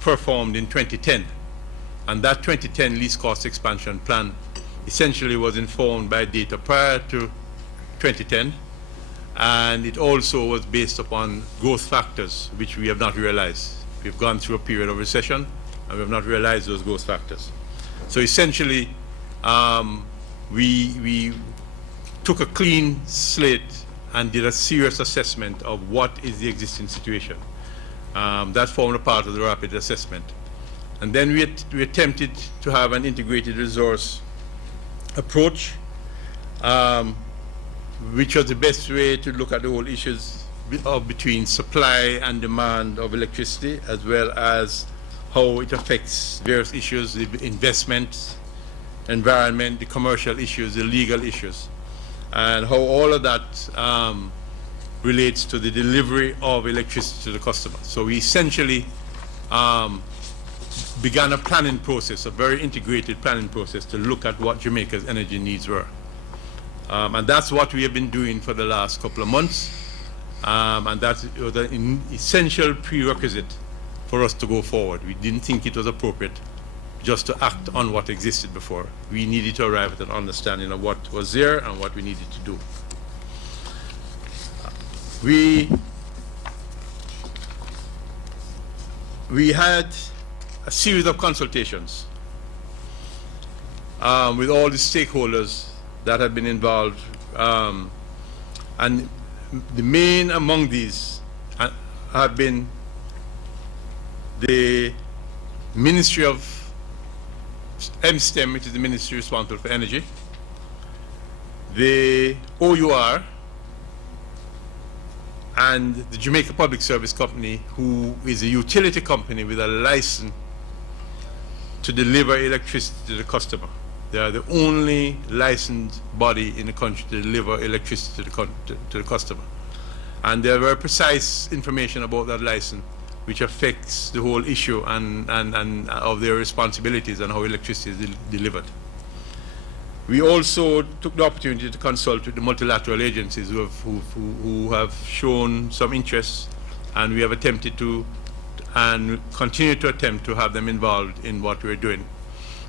performed in 2010. And that 2010 least cost expansion plan essentially was informed by data prior to 2010, and it also was based upon growth factors which we have not realized. We've gone through a period of recession and we have not realized those growth factors. So essentially, we took a clean slate and did a serious assessment of what is the existing situation. That formed a part of the rapid assessment. And then we attempted to have an integrated resource approach, which was the best way to look at the whole issues between supply and demand of electricity, as well as how it affects various issues, the investment, environment, the commercial issues, the legal issues, and how all of that relates to the delivery of electricity to the customer. So we essentially began a planning process, a very integrated planning process, to look at what Jamaica's energy needs were. And that's what we have been doing for the last couple of months. And that was an essential prerequisite for us to go forward. We didn't think it was appropriate just to act on what existed before. We needed to arrive at an understanding of what was there and what we needed to do. We had a series of consultations with all the stakeholders that have been involved, and the main among these have been the Ministry of MSTEM, which is the ministry responsible for energy, the OUR, and the Jamaica Public Service Company, who is a utility company with a license to deliver electricity to the customer. They are the only licensed body in the country to deliver electricity to the customer. And there are very precise information about that license, which affects the whole issue and of their responsibilities and how electricity is delivered. We also took the opportunity to consult with the multilateral agencies who have shown some interest, and we have attempted to and continue to attempt to have them involved in what we're doing,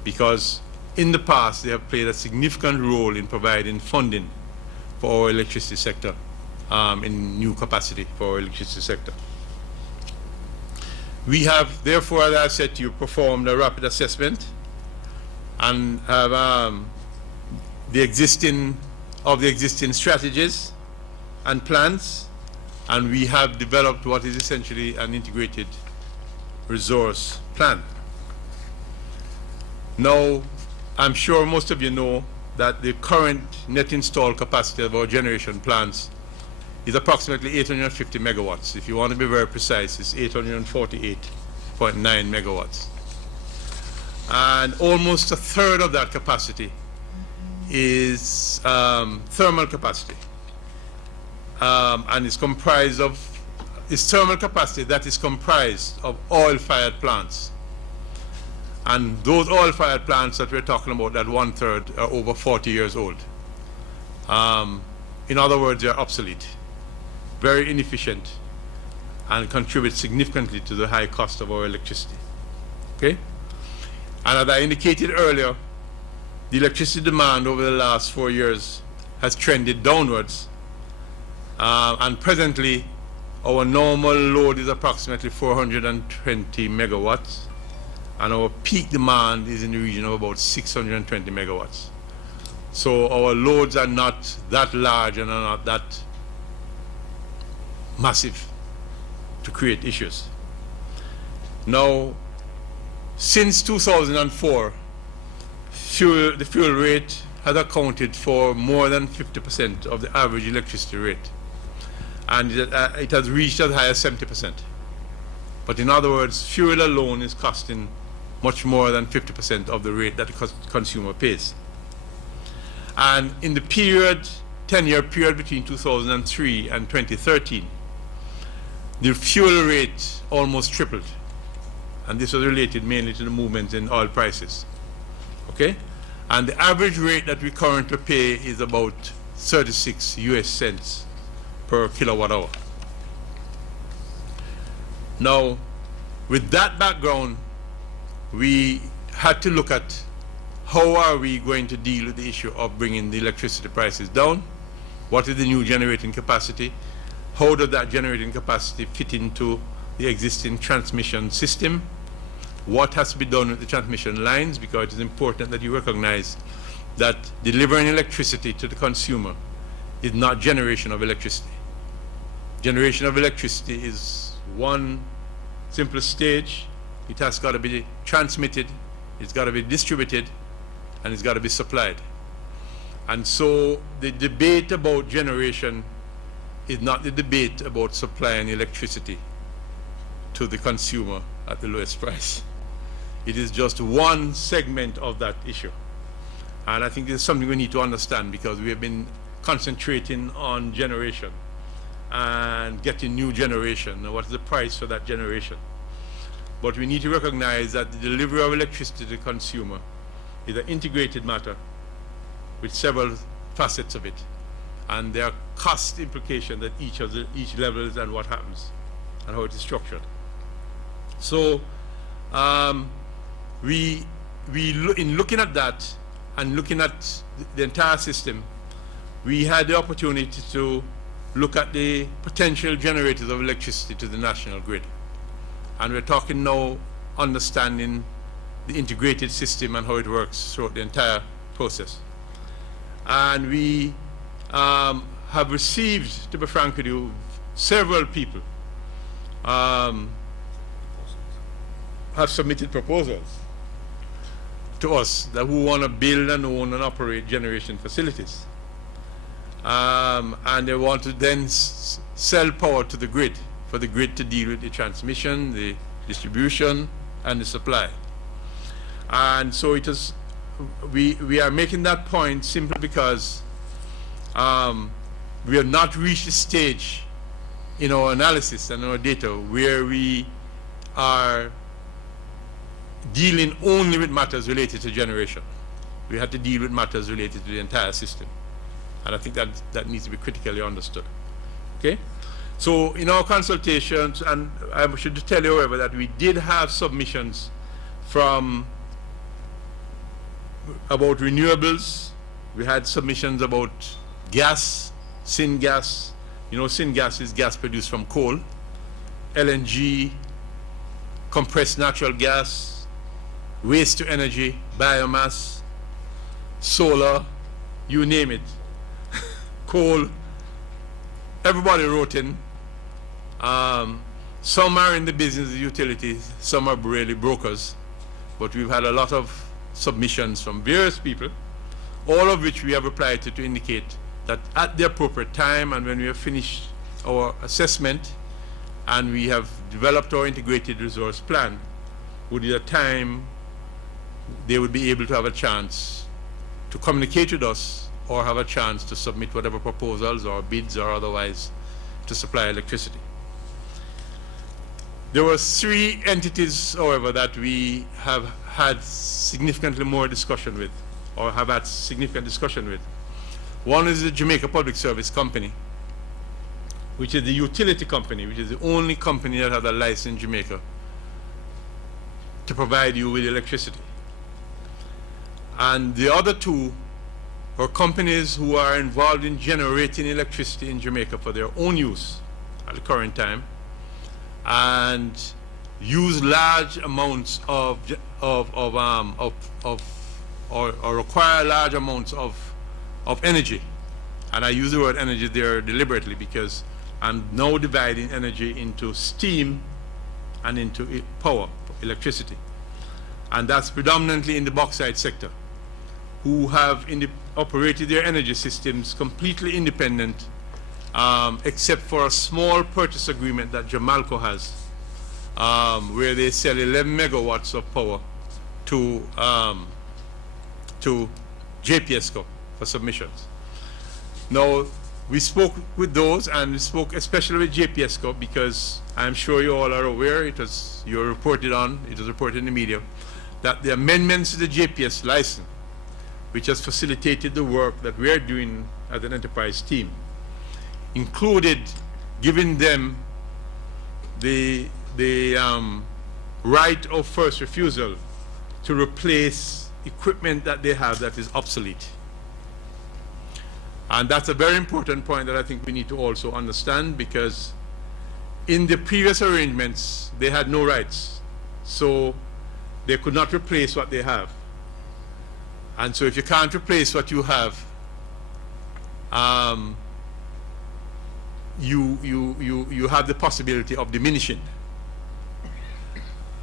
because in the past they have played a significant role in providing funding for our electricity sector, in new capacity for our electricity sector. We have therefore, as I said to you, performed a rapid assessment and have the existing strategies and plans, and we have developed what is essentially an integrated resource plan. Now, I'm sure most of you know that the current net installed capacity of our generation plants is approximately 850 megawatts. If you want to be very precise, it's 848.9 megawatts. And almost a third of that capacity is thermal capacity. And it's thermal capacity that is comprised of oil-fired plants. And those oil-fired plants that we're talking about, that one-third, are over 40 years old. In other words, they're obsolete, very inefficient, and contribute significantly to the high cost of our electricity. Okay? And as I indicated earlier, the electricity demand over the last 4 years has trended downwards, and presently our normal load is approximately 420 megawatts, and our peak demand is in the region of about 620 megawatts. So our loads are not that large and are not that massive to create issues. Now, since 2004, the fuel rate has accounted for more than 50% of the average electricity rate, and it has reached as high as 70%. But in other words, fuel alone is costing much more than 50% of the rate that the consumer pays. And in the 10-year period between 2003 and 2013, the fuel rate almost tripled. And this was related mainly to the movement in oil prices. Okay? And the average rate that we currently pay is about 36 US cents per kilowatt hour. Now, With that background, we had to look at how are we going to deal with the issue of bringing the electricity prices down? What is the new generating capacity? How does that generating capacity fit into the existing transmission system? What has to be done with the transmission lines? Because it is important that you recognize that delivering electricity to the consumer is not generation of electricity. Generation of electricity is one simple stage. It has got to be transmitted, it's got to be distributed, and it's got to be supplied. And so the debate about generation is not the debate about supplying electricity to the consumer at the lowest price. It is just one segment of that issue. And I think this is something we need to understand, because we have been concentrating on generation and getting new generation. Now, what is the price for that generation? But we need to recognize that the delivery of electricity to the consumer is an integrated matter with several facets of it. And there are cost implications at each levels and what happens and how it is structured. So in looking at that and looking at the entire system, we had the opportunity to look at the potential generators of electricity to the national grid. And we're talking now understanding the integrated system and how it works throughout the entire process. And we have received, to be frank with you, several people have submitted proposals to us that who want to build and own and operate generation facilities. And they want to then sell power to the grid, for the grid to deal with the transmission, the distribution, and the supply. And so it is, we are making that point simply because we have not reached the stage in our analysis and our data where we are dealing only with matters related to generation. We have to deal with matters related to the entire system. And I think that needs to be critically understood. Okay? So in our consultations, and I should tell you, however, that we did have submissions from about renewables. We had submissions about gas, syngas. You know, syngas is gas produced from coal, LNG, compressed natural gas, waste to energy, biomass, solar, you name it. Coal. Everybody wrote in. Some are in the business of utilities, some are really brokers, but we've had a lot of submissions from various people, all of which we have replied to indicate that at the appropriate time, and when we have finished our assessment and we have developed our integrated resource plan, would be a time they would be able to have a chance to communicate with us or have a chance to submit whatever proposals or bids or otherwise to supply electricity. There were 3 entities, however, that we have had significantly more discussion with, or have had significant discussion with. One is the Jamaica Public Service Company, which is the utility company, which is the only company that has a license in Jamaica to provide you with electricity. And the other 2 are companies who are involved in generating electricity in Jamaica for their own use at the current time, and use large amounts or require large amounts of energy. And I use the word energy there deliberately because I'm now dividing energy into steam and into power, electricity. And that's predominantly in the bauxite sector, who have operated their energy systems completely independent, except for a small purchase agreement that Jamalco has, where they sell 11 megawatts of power to JPSCO for submissions. Now, we spoke with those, and we spoke especially with JPSCO because I'm sure you all are aware, it was reported in the media, that the amendments to the JPS license, which has facilitated the work that we are doing as an enterprise team, included giving them the right of first refusal to replace equipment that they have that is obsolete. And that's a very important point that I think we need to also understand, because in the previous arrangements, they had no rights. So they could not replace what they have. And so if you can't replace what you have, you have the possibility of diminishing.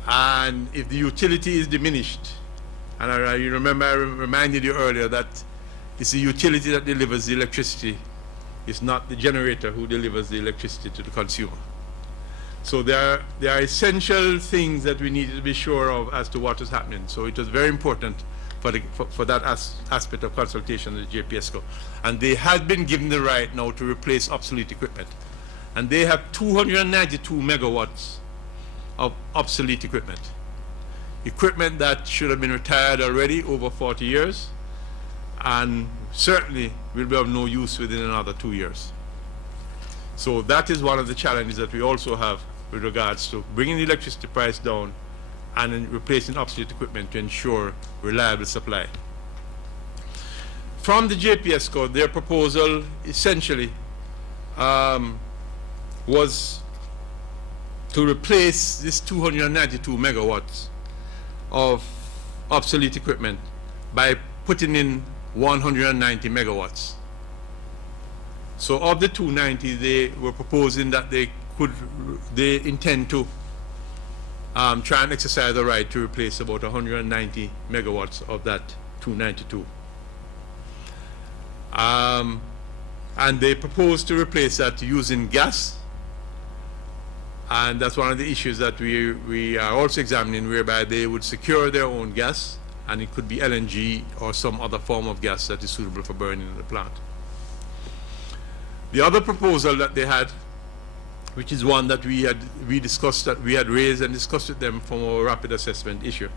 And if the utility is diminished, and you remember I reminded you earlier that it's the utility that delivers the electricity. It's not the generator who delivers the electricity to the consumer. So there are essential things that we need to be sure of as to what is happening. So it was very important for that aspect of consultation with the JPSCO. And they had been given the right now to replace obsolete equipment. And they have 292 megawatts of obsolete equipment. Equipment that should have been retired already over 40 years, and certainly will be of no use within another 2 years. So that is one of the challenges that we also have with regards to bringing the electricity price down and in replacing obsolete equipment to ensure reliable supply. From the JPSCO, their proposal essentially was to replace this 292 megawatts of obsolete equipment by putting in 190 megawatts. So of the 290, they were proposing that they intend to try and exercise the right to replace about 190 megawatts of that 292. And they propose to replace that using gas. And that's one of the issues that we are also examining, whereby they would secure their own gas, and it could be LNG or some other form of gas that is suitable for burning in the plant. The other proposal that they had, which is one that we had raised and discussed with them from our rapid assessment issue,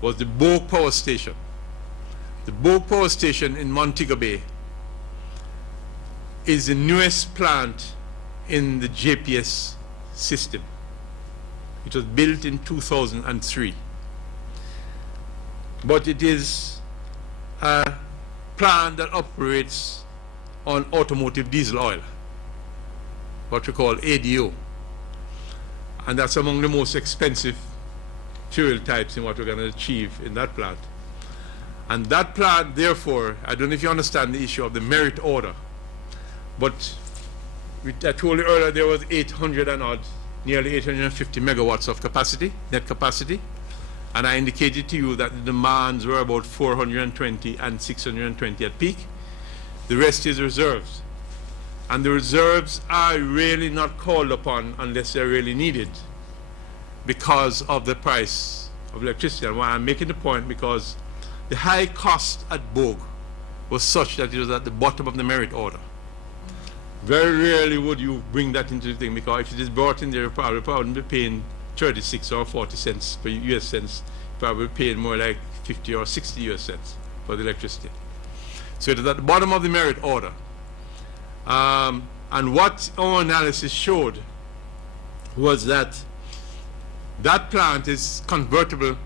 was the Bogue Power Station. The Bogue Power Station in Montego Bay is the newest plant in the JPS system. It was built in 2003. But it is a plant that operates on automotive diesel oil, what we call ADO. And that's among the most expensive fuel types in what we're going to achieve in that plant. And that plant, therefore, I don't know if you understand the issue of the merit order, but I told you earlier there was 800 and odd, nearly 850 megawatts of capacity, net capacity. And I indicated to you that the demands were about 420 and 620 at peak. The rest is reserves. And the reserves are really not called upon unless they're really needed because of the price of electricity. And why I'm making the point, because the high cost at Bogue was such that it was at the bottom of the merit order. Very rarely would you bring that into the thing, because if it is brought in there, you probably be paying 36 or 40 cents per US cents, probably paying more like 50 or 60 US cents for the electricity. So it is at the bottom of the merit order. And what our analysis showed was that that plant is convertible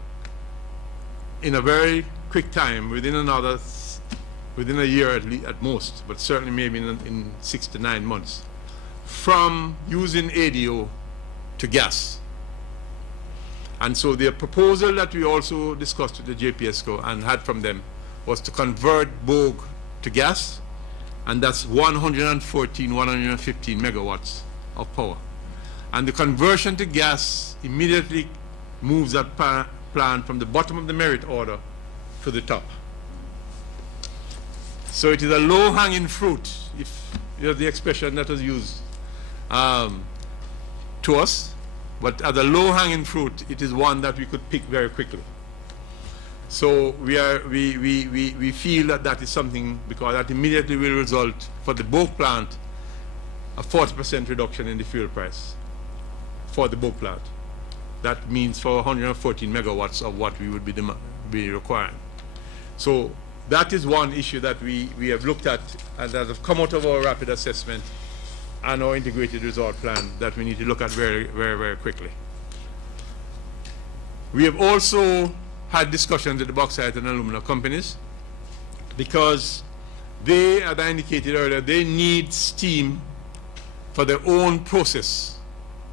in a very quick time, within a year at most, but certainly maybe in 6 to 9 months, from using ADO to gas. And so the proposal that we also discussed with the JPSCO and had from them was to convert Bogue to gas, and that's 115 megawatts of power. And the conversion to gas immediately moves that plant from the bottom of the merit order to the top. So it is a low-hanging fruit, if you have the expression that was used to us. But as a low-hanging fruit, it is one that we could pick very quickly. So we feel that that is something, because that immediately will result for the Bogue plant a 40% reduction in the fuel price for the Bogue plant. That means for 114 megawatts of what we would be requiring. So that is one issue that we have looked at and that have come out of our rapid assessment and our integrated resort plan that we need to look at very, very, very quickly. We have also had discussions with the bauxite and alumina companies because they, as I indicated earlier, they need steam for their own process.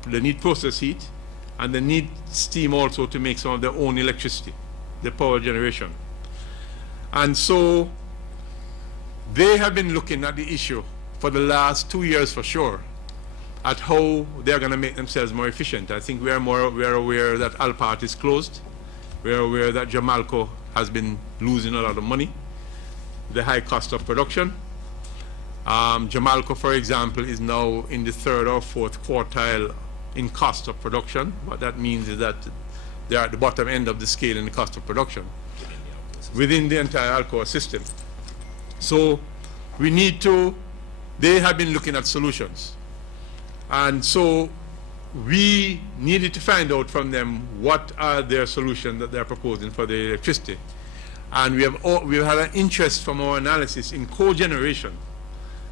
They need process heat, and they need steam also to make some of their own electricity, their power generation. And so they have been looking at the issue for the last 2 years for sure, at how they're going to make themselves more efficient. I think we are aware that Alpart is closed. We are aware that Jamalco has been losing a lot of money, the high cost of production. Jamalco, for example, is now in the 3rd or 4th quartile in cost of production. What that means is that they are at the bottom end of the scale in the cost of production within the entire Alcoa system. So we need to, they have been looking at solutions. And so we needed to find out from them what are their solutions that they're proposing for the electricity. And we've had an interest from our analysis in cogeneration,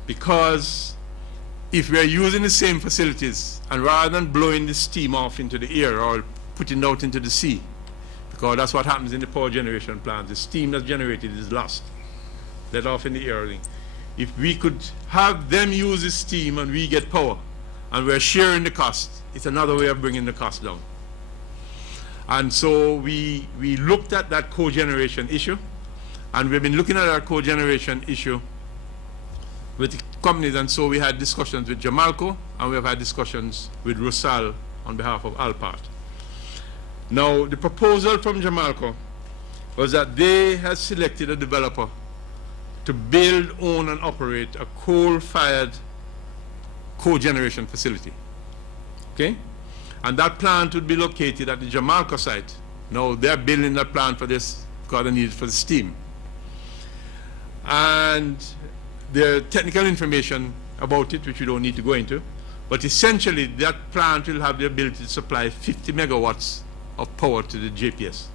because if we are using the same facilities and rather than blowing the steam off into the air or putting it out into the sea, because that's what happens in the power generation plants, the steam that's generated is lost, let off in the air. If we could have them use the steam and we get power, and we're sharing the cost, it's another way of bringing the cost down. And so we looked at that cogeneration issue, and we've been looking at our cogeneration issue with the companies, and so we had discussions with Jamalco, and we have had discussions with Rusal on behalf of Alpart. Now, the proposal from Jamalco was that they had selected a developer to build, own, and operate a coal-fired cogeneration facility. Okay? And that plant would be located at the Jamalco site. Now, they're building that plant for this because they need it for the steam. And the technical information about it, which we don't need to go into, but essentially that plant will have the ability to supply 50 megawatts of power to the JPS.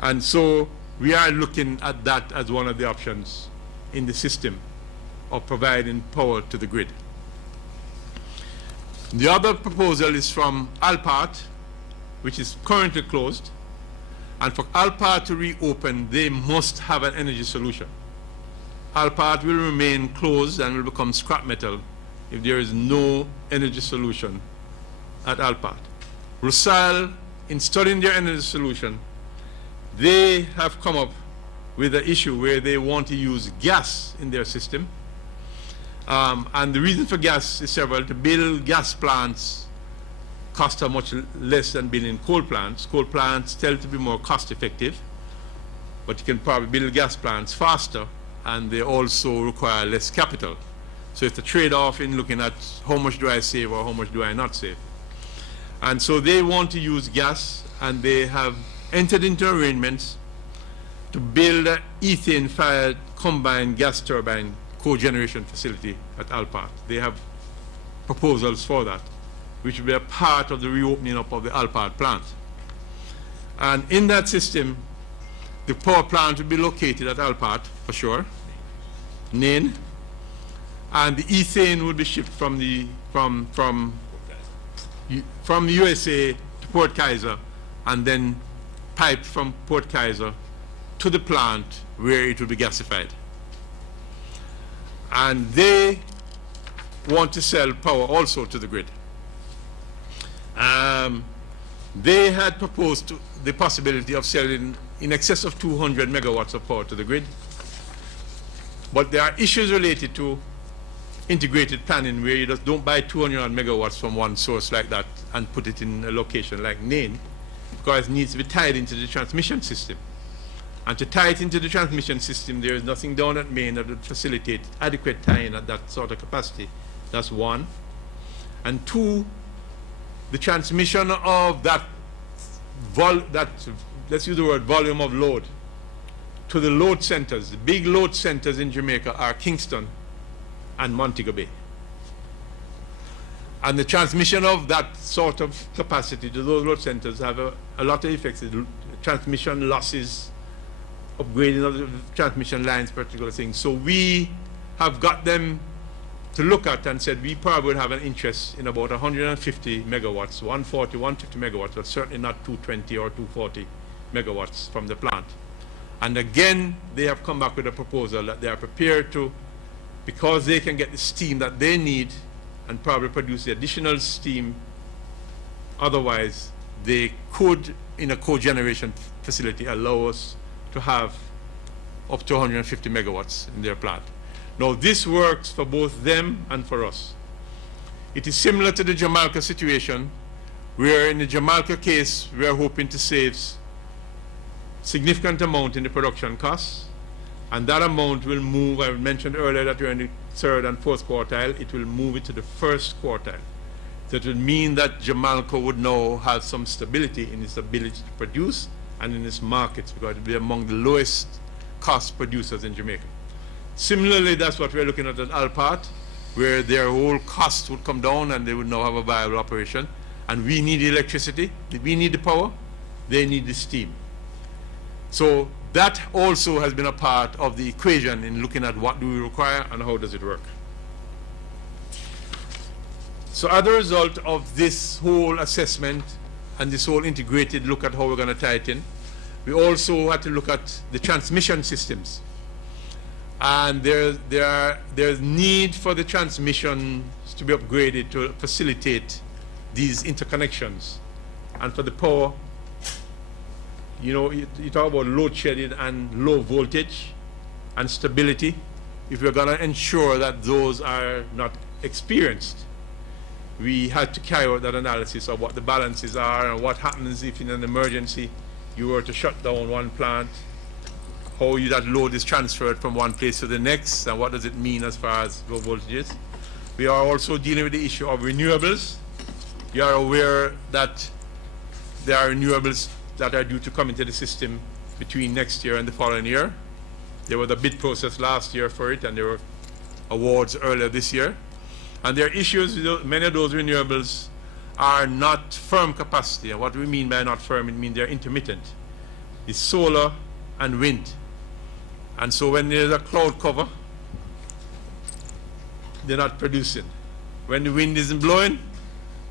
And so we are looking at that as one of the options in the system of providing power to the grid. The other proposal is from Alpart, which is currently closed. And for Alpart to reopen, they must have an energy solution. Alpart will remain closed and will become scrap metal if there is no energy solution at Alpart. Rusal, in studying their energy solution, they have come up with an issue where they want to use gas in their system. And the reason for gas is several. To build gas plants cost much less than building coal plants. Coal plants tend to be more cost effective, but you can probably build gas plants faster, and they also require less capital. So it's a trade-off in looking at how much do I save or how much do I not save. And so they want to use gas, and they have entered into arrangements to build an ethane-fired combined gas turbine cogeneration facility at Alpart. They have proposals for that, which will be a part of the reopening up of the Alpart plant. And in that system, the power plant will be located at Alpart for sure, Nain, and the ethane will be shipped from the USA to Port Kaiser, and then piped from Port Kaiser to the plant where it will be gasified. And they want to sell power also to the grid. They had proposed the possibility of selling in excess of 200 megawatts of power to the grid. But there are issues related to integrated planning where you just don't buy 200 megawatts from one source like that and put it in a location like Nain, because it needs to be tied into the transmission system. And to tie it into the transmission system, there is nothing down at Main that would facilitate adequate tie-in at that sort of capacity. That's one. And two, the transmission of that let's use the word volume of load to the load centers. The big load centers in Jamaica are Kingston and Montego Bay. And the transmission of that sort of capacity to those load centers have a lot of effects. Transmission losses, upgrading of the transmission lines, particular things. So we have got them to look at and said we probably would have an interest in about 150 megawatts, 140, 150 megawatts, but certainly not 220 or 240 megawatts from the plant. And again, they have come back with a proposal that they are prepared to, because they can get the steam that they need and probably produce the additional steam. Otherwise, they could, in a cogeneration facility, allow us to have up to 150 megawatts in their plant. Now, this works for both them and for us. It is similar to the Jamaica situation, where in the Jamaica case, we are hoping to save significant amount in the production costs, and that amount will move. I mentioned earlier that we're in the third and fourth quartile. It will move it to the first quartile. So it will mean that Jamaica would now have some stability in its ability to produce and in its markets, because it will be among the lowest cost producers in Jamaica. Similarly, that's what we're looking at Alpart, where their whole costs would come down and they would now have a viable operation. And we need electricity, we need the power, they need the steam. So that also has been a part of the equation in looking at what do we require and how does it work. So as a result of this whole assessment and this whole integrated look at how we're going to tie it in, we also had to look at the transmission systems. And there's need for the transmissions to be upgraded to facilitate these interconnections. And for the power, you know, you talk about load shedding and low voltage and stability. If we're going to ensure that those are not experienced, we had to carry out that analysis of what the balances are and what happens if in an emergency you were to shut down one plant, how that load is transferred from one place to the next, and what does it mean as far as low voltages. We are also dealing with the issue of renewables. You are aware that there are renewables that are due to come into the system between next year and the following year. There was a bid process last year for it, and there were awards earlier this year. And there are issues, many of those renewables are not firm capacity. And what we mean by not firm, it means they're intermittent. It's solar and wind. And so when there's a cloud cover, they're not producing. When the wind isn't blowing,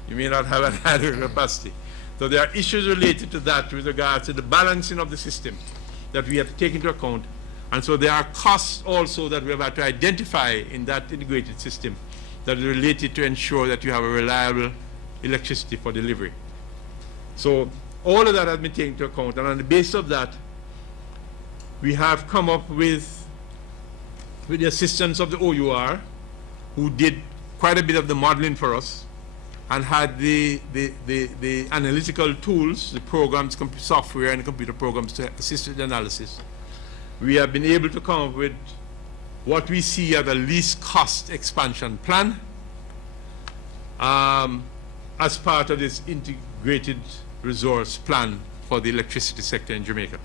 you may not have an adequate capacity. So there are issues related to that with regard to the balancing of the system that we have to take into account. And so there are costs also that we have had to identify in that integrated system that are related to ensure that you have a reliable electricity for delivery. So all of that has been taken into account, and on the basis of that, we have come up with the assistance of the OUR, who did quite a bit of the modeling for us and had the analytical tools, the programs, software and the computer programs to assist with the analysis. We have been able to come up with what we see as a least cost expansion plan as part of this integrated resource plan for the electricity sector in Jamaica.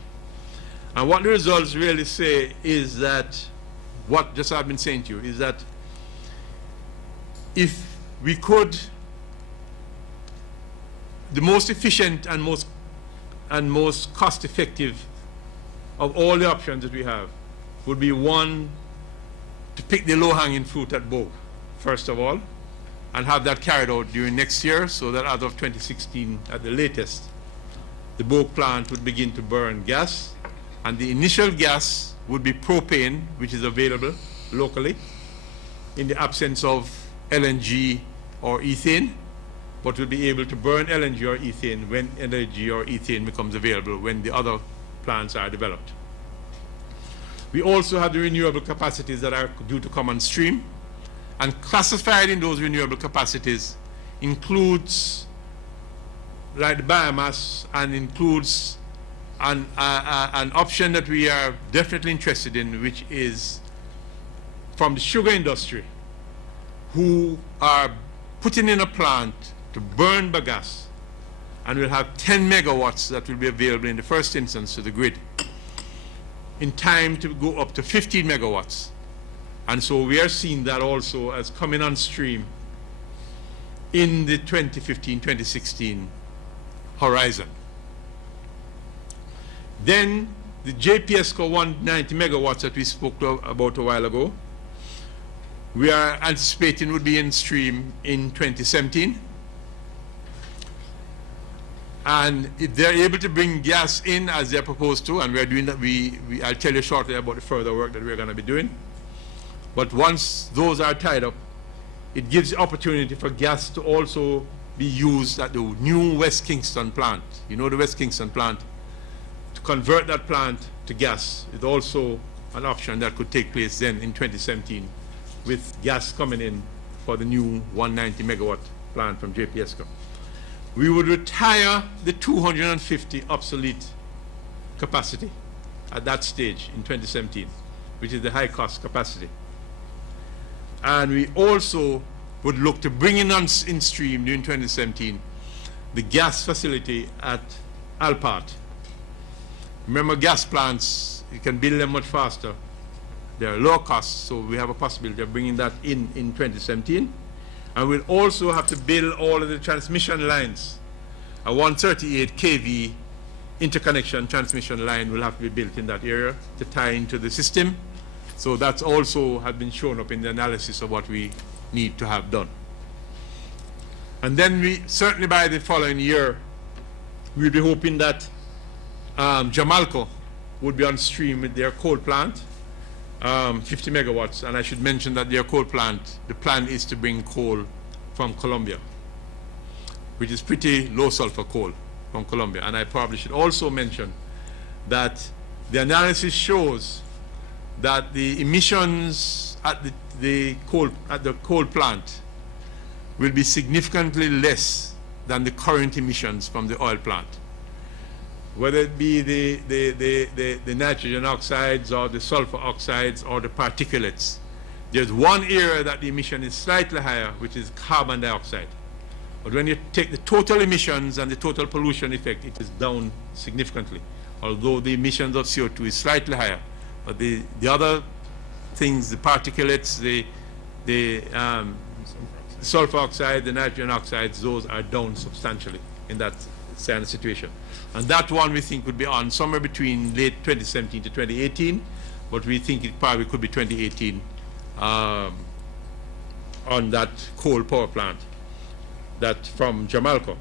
And what the results really say is that, what just I've been saying to you, is that if we could, the most efficient and most cost-effective of all the options that we have would be, one, to pick the low-hanging fruit at Bogue, first of all, and have that carried out during next year, so that as of 2016 at the latest, the Bogue plant would begin to burn gas, and the initial gas would be propane, which is available locally in the absence of LNG or ethane, but will be able to burn LNG or ethane when LNG or ethane becomes available when the other plants are developed. We also have the renewable capacities that are due to come on stream, and classified in those renewable capacities includes like the biomass, and includes an option that we are definitely interested in, which is from the sugar industry, who are putting in a plant to burn bagasse, and we'll have 10 megawatts that will be available in the first instance to the grid, in time to go up to 15 megawatts. And so we are seeing that also as coming on stream in the 2015-2016 horizon. Then the JPSCO 190 megawatts that we spoke about a while ago we are anticipating would be in stream in 2017. And if they're able to bring gas in as they're proposed to, and we're doing that, I'll tell you shortly about the further work that we're going to be doing. But once those are tied up, it gives the opportunity for gas to also be used at the new West Kingston plant. You know the West Kingston plant? To convert that plant to gas is also an option that could take place then in 2017 with gas coming in for the new 190 megawatt plant from JPSCO. We would retire the 250 obsolete capacity at that stage in 2017, which is the high cost capacity. And we also would look to bring in stream during 2017 the gas facility at Alpart. Remember, gas plants, you can build them much faster. They're low cost, so we have a possibility of bringing that in 2017. And we'll also have to build all of the transmission lines. A 138 kV interconnection transmission line will have to be built in that area to tie into the system. So that's also has been shown up in the analysis of what we need to have done. And then we, certainly by the following year, we'll be hoping that Jamaica would be on stream with their coal plant, 50 megawatts. And I should mention that their coal plant, the plan is to bring coal from Colombia, which is pretty low sulfur coal from Colombia. And I probably should also mention that the analysis shows that the emissions at the coal plant will be significantly less than the current emissions from the oil plant. Whether it be the nitrogen oxides or the sulfur oxides or the particulates, there's one area that the emission is slightly higher, which is carbon dioxide. But when you take the total emissions and the total pollution effect, it is down significantly, although the emissions of CO2 is slightly higher. But the other things, the particulates, the sulfur oxide, the nitrogen oxides, those are down substantially in that kind of situation. And that one we think would be on somewhere between late 2017 to 2018, but we think it probably could be 2018 on that coal power plant that from Jamaica.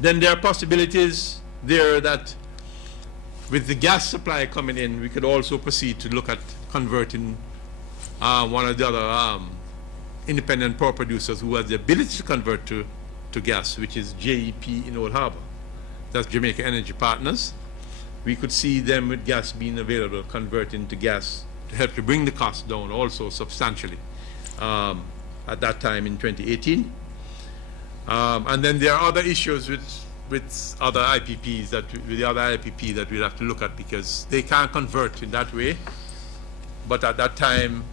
Then there are possibilities there that with the gas supply coming in, we could also proceed to look at converting one of the other independent power producers who has the ability to convert to gas, which is JEP in Old Harbor. That's Jamaica Energy Partners. We could see them with gas being available, converting to gas to help to bring the cost down also substantially at that time in 2018. And then there are other issues with other IPPs with the other IPP that we'll have to look at, because they can't convert in that way. But at that time,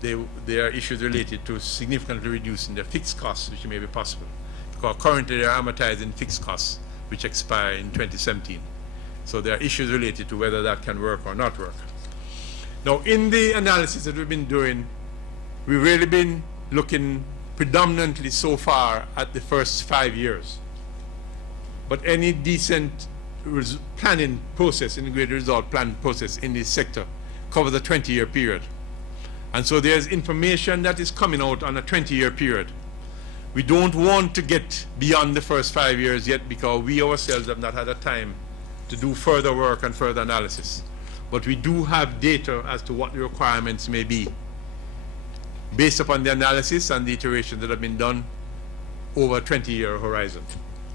there are issues related to significantly reducing their fixed costs, which may be possible. Because currently they are amortizing fixed costs, which expire in 2017. So there are issues related to whether that can work or not work. Now, in the analysis that we've been doing, we've really been looking predominantly so far at the first 5 years. But any decent planning process, integrated result planning process in this sector covers a 20-year period. And so there's information that is coming out on a 20-year period. We don't want to get beyond the first 5 years yet, because we ourselves have not had a time to do further work and further analysis. But we do have data as to what the requirements may be based upon the analysis and the iterations that have been done over a 20-year horizon.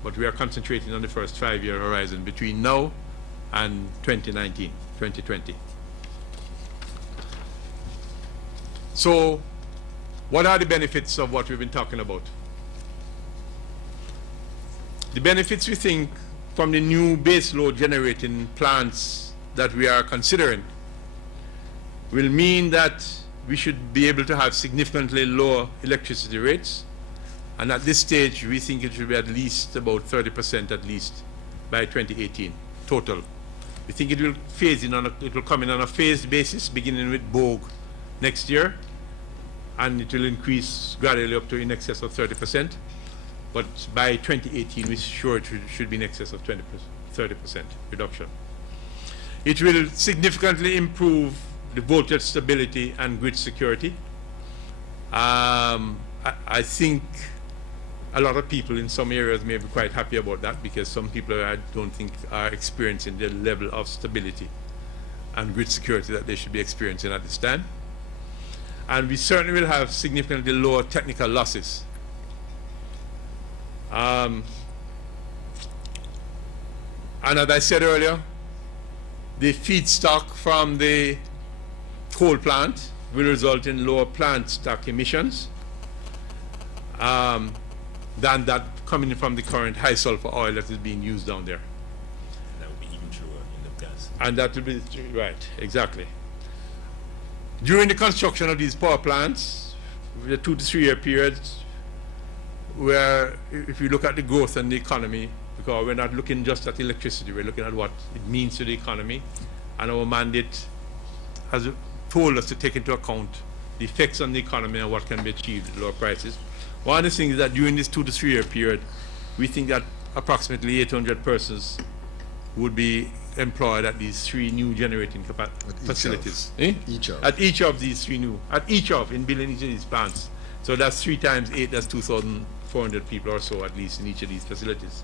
But we are concentrating on the first 5-year horizon between now and 2019, 2020. So, what are the benefits of what we've been talking about? The benefits, we think, from the new base load generating plants that we are considering will mean that we should be able to have significantly lower electricity rates. And at this stage, we think it should be at least about 30% at least by 2018 total. We think it will phase in it will come in on a phased basis, beginning with Bogue next year, and it will increase gradually up to in excess of 30%. But by 2018, we're sure it should be in excess of 30% reduction. It will significantly improve the voltage stability and grid security. I think a lot of people in some areas may be quite happy about that, because some people, I don't think, are experiencing the level of stability and grid security that they should be experiencing at this time. And we certainly will have significantly lower technical losses. And as I said earlier, the feedstock from the coal plant will result in lower plant stock emissions than that coming from the current high sulfur oil that is being used down there. That would be even truer in the gas. And that will be right, exactly. During the construction of these power plants, with a 2 to 3 year period, where if you look at the growth in the economy, because we're not looking just at electricity, we're looking at what it means to the economy, and our mandate has told us to take into account the effects on the economy and what can be achieved at lower prices. One of the things is that during this 2 to 3 year period, we think that approximately 800 persons would be employed at these 3 new generating facilities. At each of these 3 new, in building each of these plants. So that's 3 times 8, that's 2,400 people or so, at least, in each of these facilities.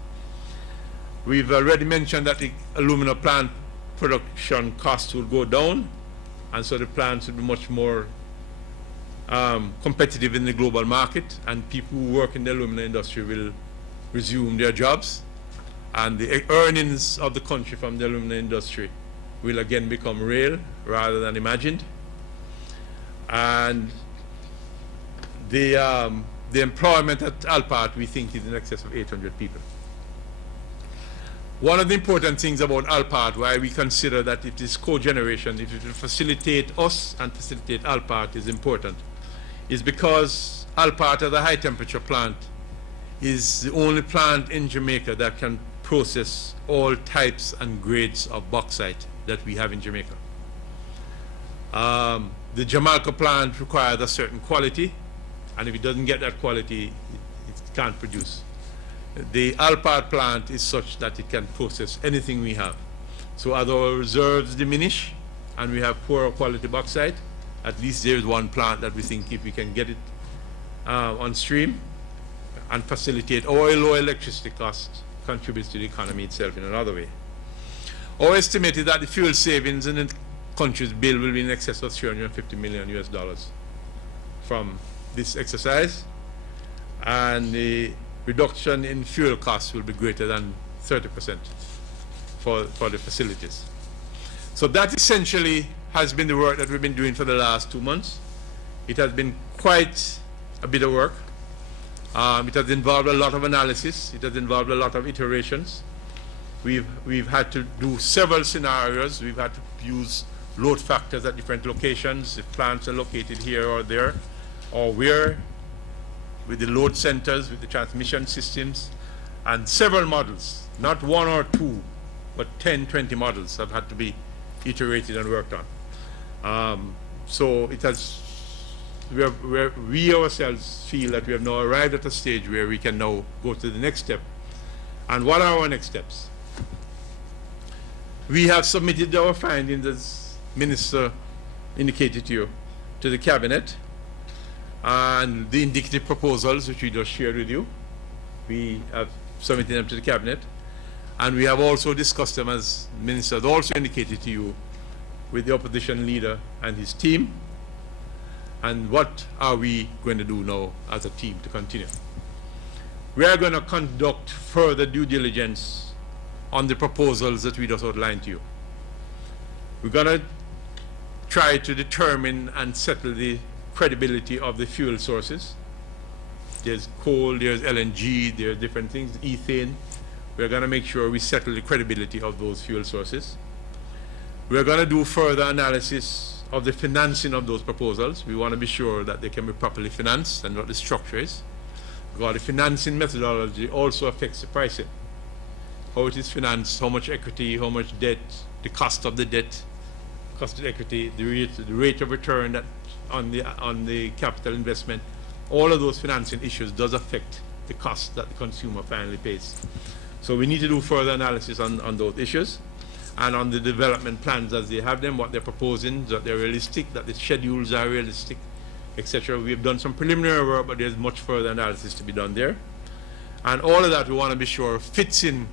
We've already mentioned that the alumina plant production costs will go down, and so the plants will be much more competitive in the global market, and people who work in the alumina industry will resume their jobs, and the earnings of the country from the alumina industry will again become real rather than imagined. And the employment at Alpart, we think, is in excess of 800 people. One of the important things about Alpart, why we consider that it is cogeneration, if it will facilitate us and facilitate Alpart, is important, is because Alpart, as a high temperature plant, is the only plant in Jamaica that can process all types and grades of bauxite that we have in Jamaica. The Jamaica plant requires a certain quality, and if it doesn't get that quality, it can't produce. The Alpart plant is such that it can process anything we have. So as our reserves diminish and we have poorer quality bauxite, at least there is one plant that we think, if we can get it on stream and facilitate our low electricity costs, contributes to the economy itself in another way. Our estimate is that the fuel savings in the country's bill will be in excess of $350 million US from this exercise, and the reduction in fuel costs will be greater than 30% for the facilities. So that essentially has been the work that we've been doing for the last 2 months. It has been quite a bit of work. It has involved a lot of analysis. It has involved a lot of iterations. We've had to do several scenarios. We've had to use load factors at different locations, if plants are located here or there, or where, with the load centers, with the transmission systems, and several models, not 1 or 2, but 10, 20 models have had to be iterated and worked on. So it has, we ourselves feel that we have now arrived at a stage where we can now go to the next step. And what are our next steps? We have submitted our findings, as Minister indicated to you, to the Cabinet, and the indicative proposals, which we just shared with you, we have submitted them to the Cabinet, and we have also discussed them, as the Minister has also indicated to you, with the opposition leader and his team. And what are we going to do now as a team to continue? We are going to conduct further due diligence on the proposals that we just outlined to you. We're going to try to determine and settle the credibility of the fuel sources. There's coal, there's LNG, there are different things, ethane. We're going to make sure we settle the credibility of those fuel sources. We're going to do further analysis of the financing of those proposals. We want to be sure that they can be properly financed and what the structure is, because the financing methodology also affects the pricing. How it is financed, how much equity, how much debt, the cost of the debt, cost of equity, the rate of return that on the capital investment. All of those financing issues does affect the cost that the consumer finally pays. So we need to do further analysis on those issues, and on the development plans as they have them, what they're proposing, that they're realistic, that the schedules are realistic, etc. We have done some preliminary work, but there's much further analysis to be done there. And all of that we want to be sure fits in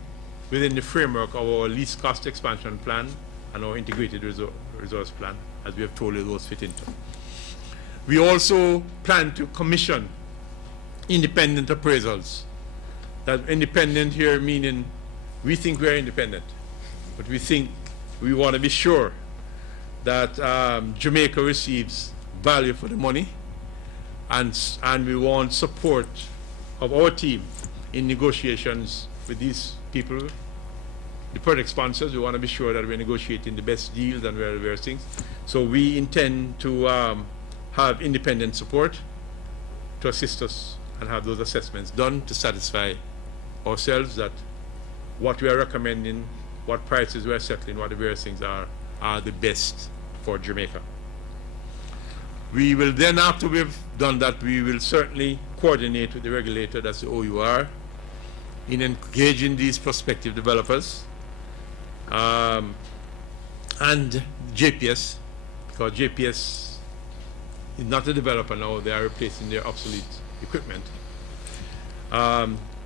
within the framework of our least cost expansion plan and our integrated resource plan, as we have told you those fit into. We also plan to commission independent appraisals. That independent here meaning we think we are independent, but we want to be sure that Jamaica receives value for the money, and we want support of our team in negotiations with these people, the project sponsors. We want to be sure that we're negotiating the best deals and various things. So we intend to have independent support to assist us and have those assessments done to satisfy ourselves that what we are recommending, what prices we are settling, what the various things are the best for Jamaica. We will then, after we've done that, we will certainly coordinate with the regulator, that's the OUR, in engaging these prospective developers and JPS, because JPS is not a developer now, they are replacing their obsolete equipment.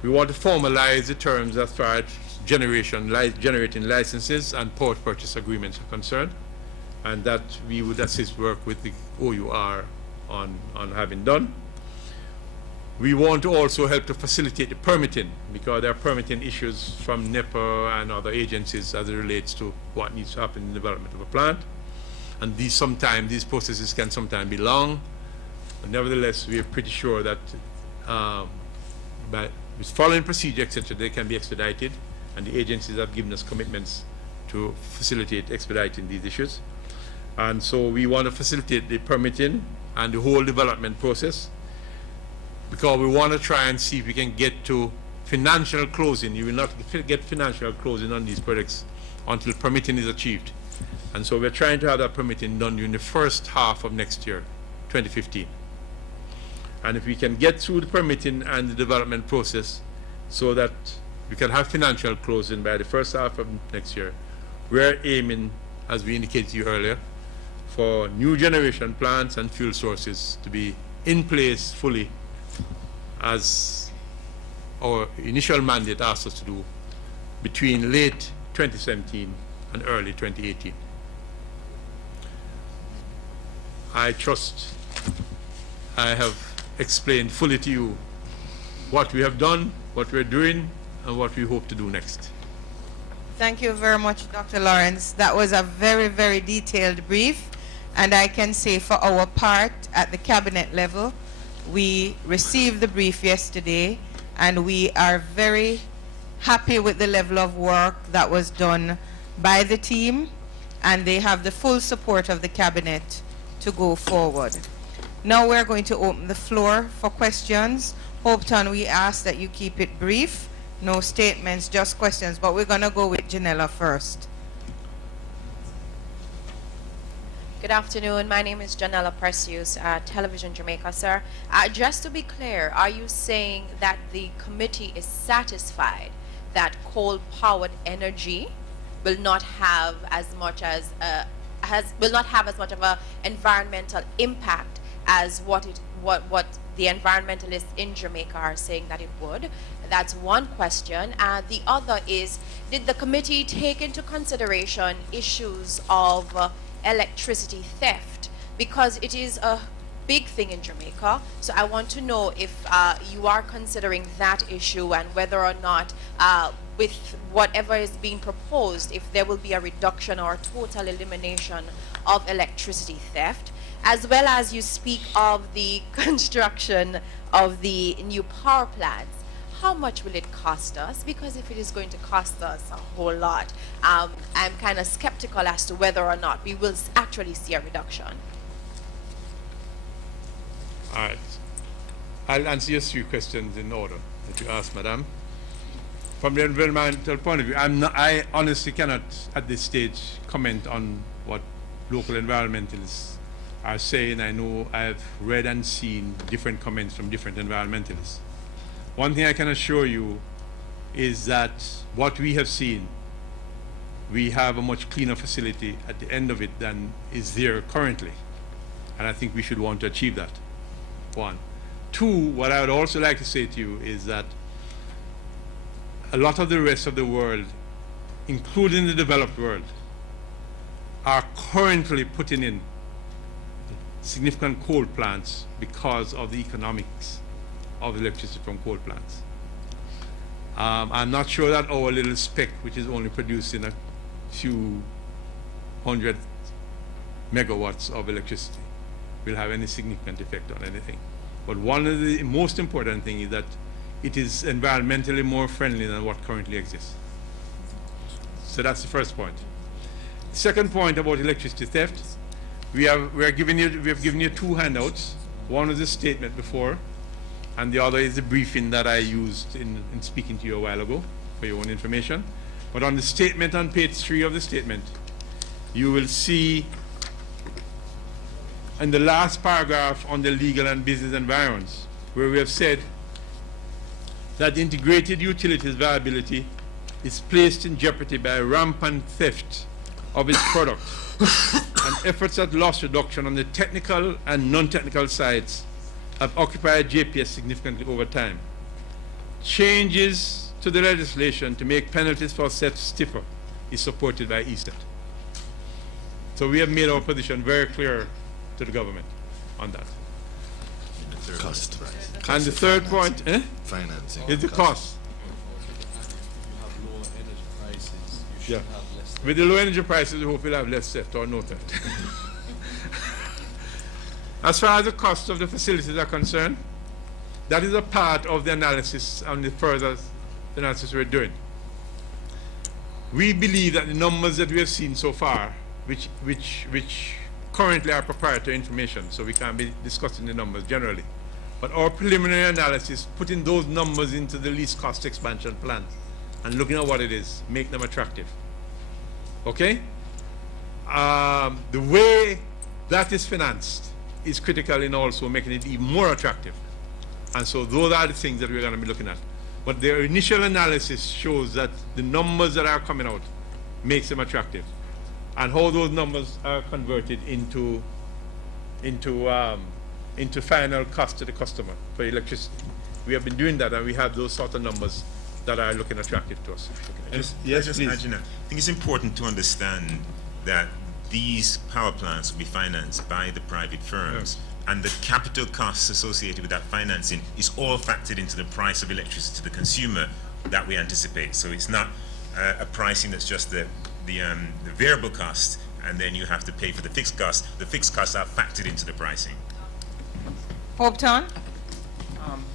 We want to formalize the terms as far as generating licenses and power purchase agreements are concerned, and that we would assist work with the OUR on having done. We want to also help to facilitate the permitting, because there are permitting issues from NEPA and other agencies as it relates to what needs to happen in the development of a plant. And these processes can sometimes be long, but nevertheless we are pretty sure that by following procedure, etc., they can be expedited, and the agencies have given us commitments to facilitate expediting these issues. And so we want to facilitate the permitting and the whole development process, because we want to try and see if we can get to financial closing. You will not get financial closing on these projects until permitting is achieved. And so we're trying to have that permitting done during the first half of next year, 2015. And if we can get through the permitting and the development process so that we can have financial closing by the first half of next year, we're aiming, as we indicated to you earlier, for new generation plants and fuel sources to be in place fully, as our initial mandate asked us to do, between late 2017 and early 2018. I trust I have explained fully to you what we have done, what we're doing, and what we hope to do next. Thank you very much, Dr. Lawrence. That was a very, very detailed brief, and I can say for our part at the cabinet level, we received the brief yesterday, and we are very happy with the level of work that was done by the team, and they have the full support of the cabinet to go forward. Now we're going to open the floor for questions. Hopetown, we ask that you keep it brief, no statements, just questions, but we're going to go with Janella first. Good afternoon. My name is Janella Precious, Television Jamaica, sir. Just to be clear, are you saying that the committee is satisfied that coal-powered energy will not have as much as of an environmental impact as what the environmentalists in Jamaica are saying that it would? That's one question. The other is, did the committee take into consideration issues of electricity theft? Because it is a big thing in Jamaica. So I want to know if you are considering that issue, and whether or not with whatever is being proposed, if there will be a reduction or a total elimination of electricity theft, as well as you speak of the construction of the new power plants. How much will it cost us? Because if it is going to cost us a whole lot, I'm kind of skeptical as to whether or not we will actually see a reduction. All right. I'll answer your three questions in order that you asked, Madam. From the environmental point of view, I honestly cannot at this stage comment on what local environmentalists are saying. I know I've read and seen different comments from different environmentalists. One thing I can assure you is that what we have seen, we have a much cleaner facility at the end of it than is there currently. And I think we should want to achieve that. One. Two, what I would also like to say to you is that a lot of the rest of the world, including the developed world, are currently putting in significant coal plants because of the economics of electricity from coal plants. I'm not sure that our little speck, which is only producing a few hundred megawatts of electricity, will have any significant effect on anything. But one of the most important things is that it is environmentally more friendly than what currently exists. So that's the first point. The second point about electricity theft, we have given you two handouts. One is a statement before, and the other is the briefing that I used in speaking to you a while ago for your own information. But on the statement, on page 3 of the statement, you will see in the last paragraph on the legal and business environs, where we have said that integrated utilities viability is placed in jeopardy by rampant theft of its product and efforts at loss reduction on the technical and non-technical sides have occupied JPS significantly over time. Changes to the legislation to make penalties for theft stiffer is supported by ESET. So we have made our position very clear to the government on that. Cost. And the third point Financing. is the cost. Yeah. With the low energy prices, we hope we'll have less theft or no theft. As far as the cost of the facilities are concerned, that is a part of the analysis and the further analysis we're doing. We believe that the numbers that we have seen so far, which currently are proprietary information, so we can't be discussing the numbers generally, but our preliminary analysis, putting those numbers into the least cost expansion plan and looking at what it is, make them attractive. Okay? The way that is financed is critical in also making it even more attractive. And so those are the things that we're going to be looking at. But their initial analysis shows that the numbers that are coming out makes them attractive. And how those numbers are converted into final cost to the customer for electricity. We have been doing that, and we have those sort of numbers that are looking attractive to us. Yes, please. I think it's important to understand that these power plants will be financed by the private firms, and the capital costs associated with that financing is all factored into the price of electricity to the consumer that we anticipate. So it's not a pricing that's just the variable cost, and then you have to pay for the fixed costs. The fixed costs are factored into the pricing. Hope Town.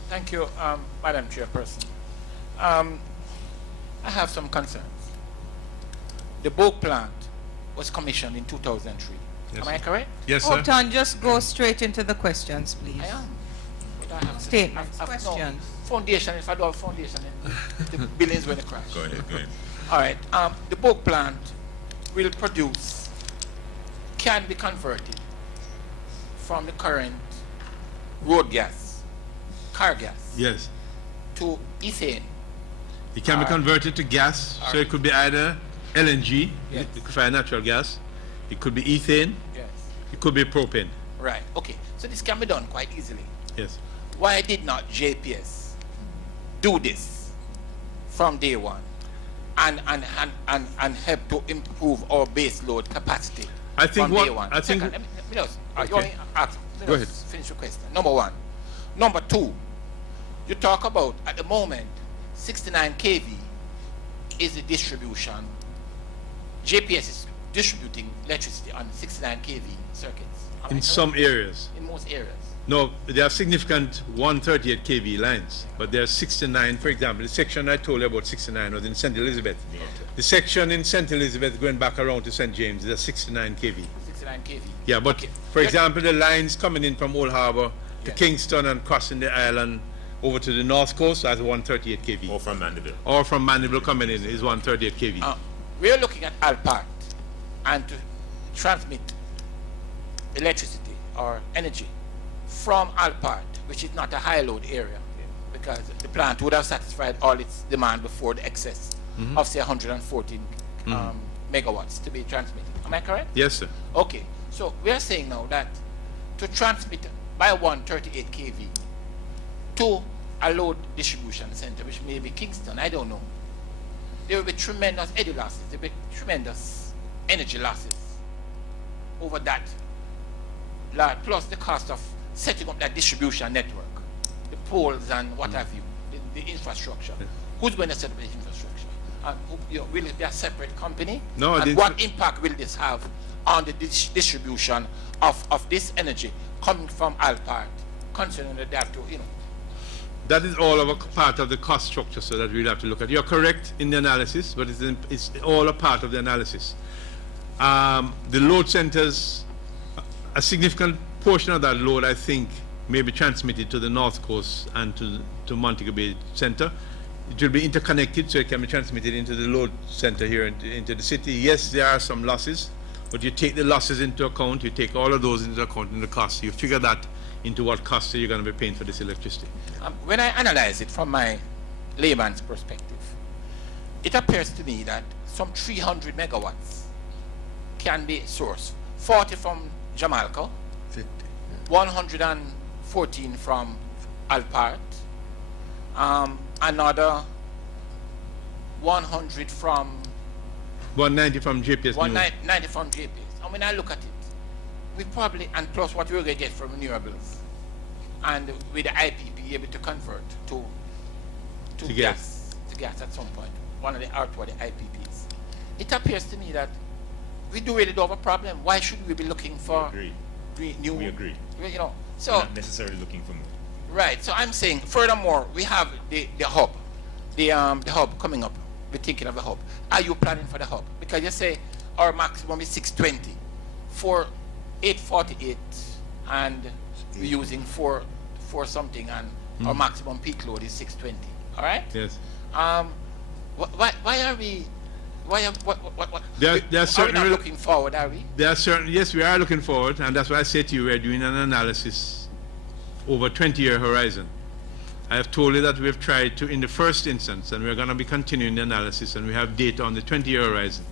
Thank you, Madam Chairperson. I have some concerns. The Bogue plant was commissioned in 2003. Yes, Am I correct? Yes, sir. Hope Town, just go straight into the questions, please. I am. But I have Statements, I've no questions. foundation. If I don't have foundation, the buildings will crash. Go ahead, go ahead. All right. The Bogue plant will produce, can be converted from the current road gas, car gas, Yes. to ethane. It can be converted to gas, so it could be either LNG, Yes. liquefied natural gas, it could be ethane, Yes. it could be propane. Right. Okay. So this can be done quite easily. Yes. Why did not JPS do this from day one and help to improve our base load capacity I think from what- day one? I think- Second, let me just, Okay. you only ask, let Go us ahead. finish your question. Number one. Number two, you talk about at the moment 69 kV is the distribution. JPS is distributing electricity on 69 kV circuits. Am I In correct? some areas. In most areas. No, there are significant 138 kV lines, but there are 69, for example, the section I told you about 69 was in St. Elizabeth. Yeah. The section in St. Elizabeth going back around to St. James is a 69 kV. 69 kV. Yeah, but Okay. for example, the lines coming in from Old Harbor to Yes. Kingston and crossing the island over to the north coast as 138 kV. Or from Mandeville. Or from Mandeville coming in is 138 kV. We are looking at Alpart and to transmit electricity or energy from Alpart, which is not a high load area, because the plant would have satisfied all its demand before the excess of say 114 megawatts to be transmitted. Am I correct? Yes, sir. Okay, so we are saying now that to transmit by 138 kV to a load distribution center, which may be Kingston, I don't know, there will be tremendous energy losses, there will be tremendous energy losses over that, plus the cost of setting up that distribution network, the poles and what have you, the infrastructure. Yeah. Who's going to set up the infrastructure? And will it be a separate company? No, and what impact will this have on the distribution of this energy coming from Alpart, considering that to, That is all of a part of the cost structure, so that we'll have to look at. You're correct in the analysis, but it's all a part of the analysis. The load centers, a significant portion of that load, I think, may be transmitted to the North Coast and to Montego Bay Center. It will be interconnected, so it can be transmitted into the load center here into the city. Yes, there are some losses, but you take the losses into account, you take all of those into account in the cost. You figure that into what cost you're going to be paying for this electricity. When I analyze it from my layman's perspective, it appears to me that some 300 megawatts can be sourced. 40 from Jamaica, 50, yeah. 114 from Alpart, another 100 from 190 from JPS. 190 from JPS. And when I look at it, we probably, and plus what we're going to get from renewables, and with the IPP able to convert to gas at some point, one of the IPPs. It appears to me that we do really do have a problem. Why should we be looking for new? We agree. So we're not necessarily looking for more. Right. So I'm saying, furthermore, we have the hub, the hub coming up. We're thinking of the hub. Are you planning for the hub? Because you say our maximum is 620 for 848, and we're using 4 something, and our maximum peak load is 620. All right. Yes. Why are we? What? There are are we not looking forward? Are we? There are certain. Yes, we are looking forward, and that's why I say to you, we are doing an analysis over a 20-year horizon. I have told you that we have tried to, in the first instance, and we're going to be continuing the analysis, and we have data on the 20-year horizon.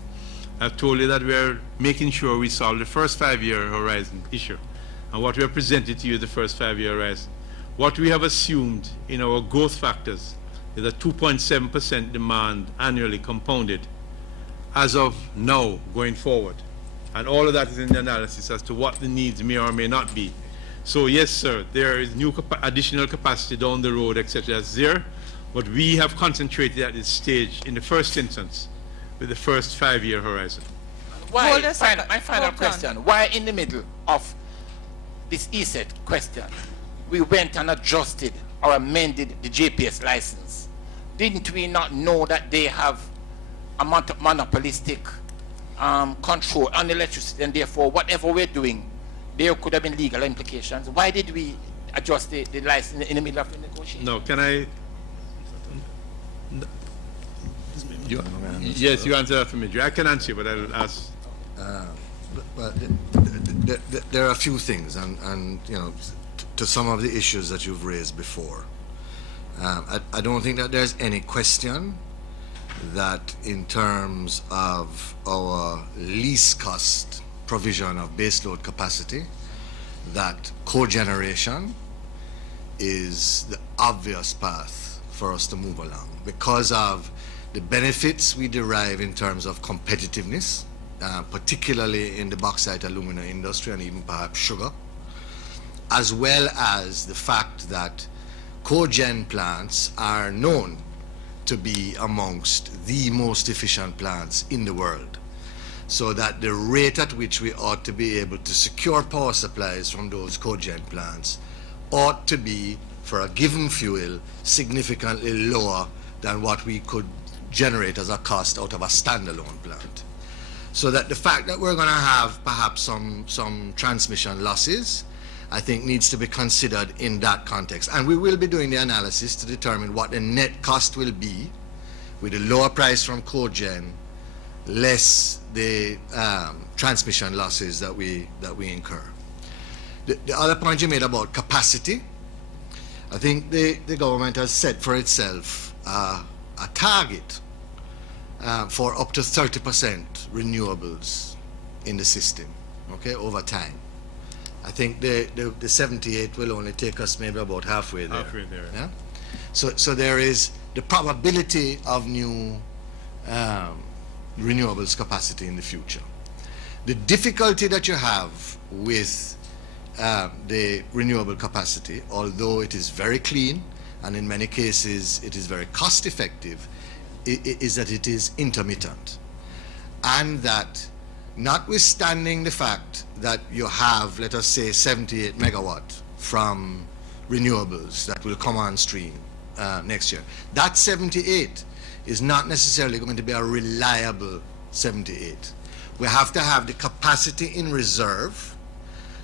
I've told you that we are making sure we solve the first 5-year horizon issue. And what we have presented to you, the first 5-year horizon. What we have assumed in our growth factors is a 2.7% demand annually compounded as of now going forward. And all of that is in the analysis as to what the needs may or may not be. So yes, sir, there is additional capacity down the road, etc. that's there, but we have concentrated at this stage in the first instance with the first 5-year horizon. Why, my final question, why in the middle of this ESET question, we went and adjusted or amended the JPS license? Didn't we not know that they have a monopolistic control on electricity, and therefore whatever we're doing, there could have been legal implications? Why did we adjust the license in the middle of the negotiation? No, can I? Yes, you answer that for me. I can answer, but I'll ask. But there are a few things, and to some of the issues that you've raised before. I don't think that there's any question that in terms of our least cost provision of baseload capacity, that cogeneration is the obvious path for us to move along because of the benefits we derive in terms of competitiveness, particularly in the bauxite alumina industry and even perhaps sugar, as well as the fact that cogen plants are known to be amongst the most efficient plants in the world. So that the rate at which we ought to be able to secure power supplies from those cogen plants ought to be, for a given fuel, significantly lower than what we could generate as a cost out of a standalone plant. So that the fact that we're going to have perhaps some transmission losses, I think needs to be considered in that context. And we will be doing the analysis to determine what the net cost will be with the lower price from cogen, less the transmission losses that we incur. The other point you made about capacity, I think the government has set for itself a target for up to 30% renewables in the system, okay, over time. I think the 78 will only take us maybe about halfway there. Halfway there. Yeah? So there is the probability of new renewables capacity in the future. The difficulty that you have with the renewable capacity, although it is very clean and in many cases it is very cost effective, is that it is intermittent. And that notwithstanding the fact that you have, let us say, 78 megawatt from renewables that will come on stream next year, that 78 is not necessarily going to be a reliable 78. We have to have the capacity in reserve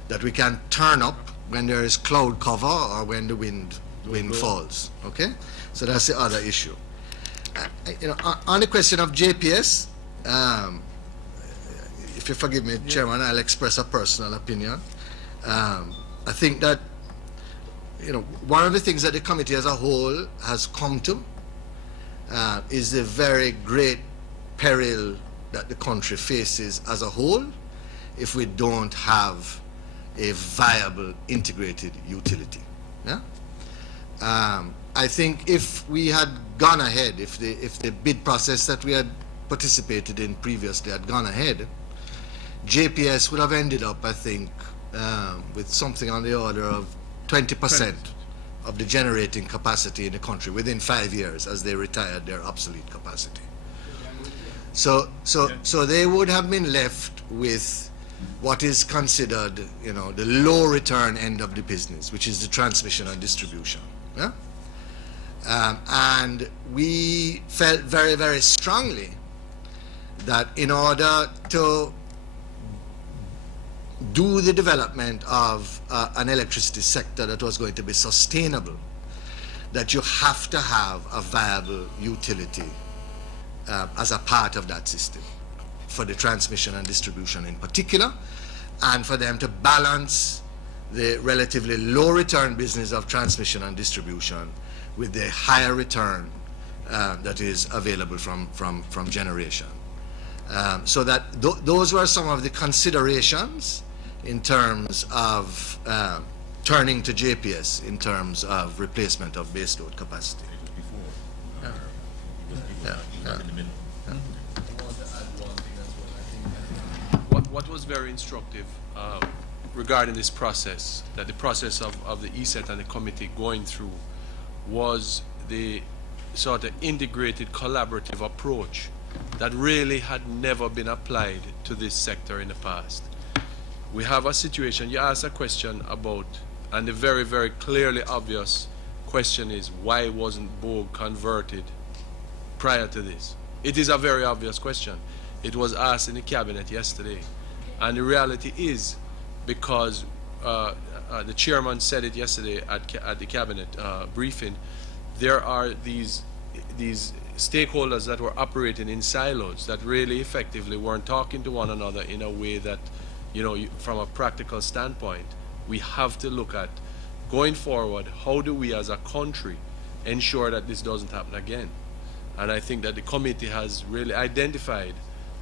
that we can turn up when there is cloud cover or when the wind falls. Okay, so that's the other issue. You know, on the question of JPS, if you forgive me, Chairman, I'll express a personal opinion. I think that, you know, one of the things that the committee as a whole has come to is the very great peril that the country faces as a whole if we don't have a viable integrated utility. Yeah? I think if we had gone ahead, if the bid process that we had participated in previously had gone ahead, JPS would have ended up, I think, with something on the order of 20% of the generating capacity in the country within 5 years as they retired their obsolete capacity. So they would have been left with what is considered, you know, the low return end of the business, which is the transmission and distribution. Yeah? And we felt very, very strongly that in order to do the development of an electricity sector that was going to be sustainable, that you have to have a viable utility as a part of that system for the transmission and distribution in particular, and for them to balance the relatively low return business of transmission and distribution with the higher return that is available from generation. So that those were some of the considerations in terms of turning to JPS in terms of replacement of baseload capacity. What was very instructive regarding this process, that the process of the ESET and the committee going through, was the sort of integrated collaborative approach that really had never been applied to this sector in the past. We have a situation, you asked a question about, and the very, very clearly obvious question is, why wasn't Bogue converted prior to this? It is a very obvious question. It was asked in the cabinet yesterday. And the reality is, because the chairman said it yesterday at the cabinet briefing, there are these stakeholders that were operating in silos that really effectively weren't talking to one another in a way that, you know, from a practical standpoint, we have to look at going forward, how do we as a country ensure that this doesn't happen again? And I think that the committee has really identified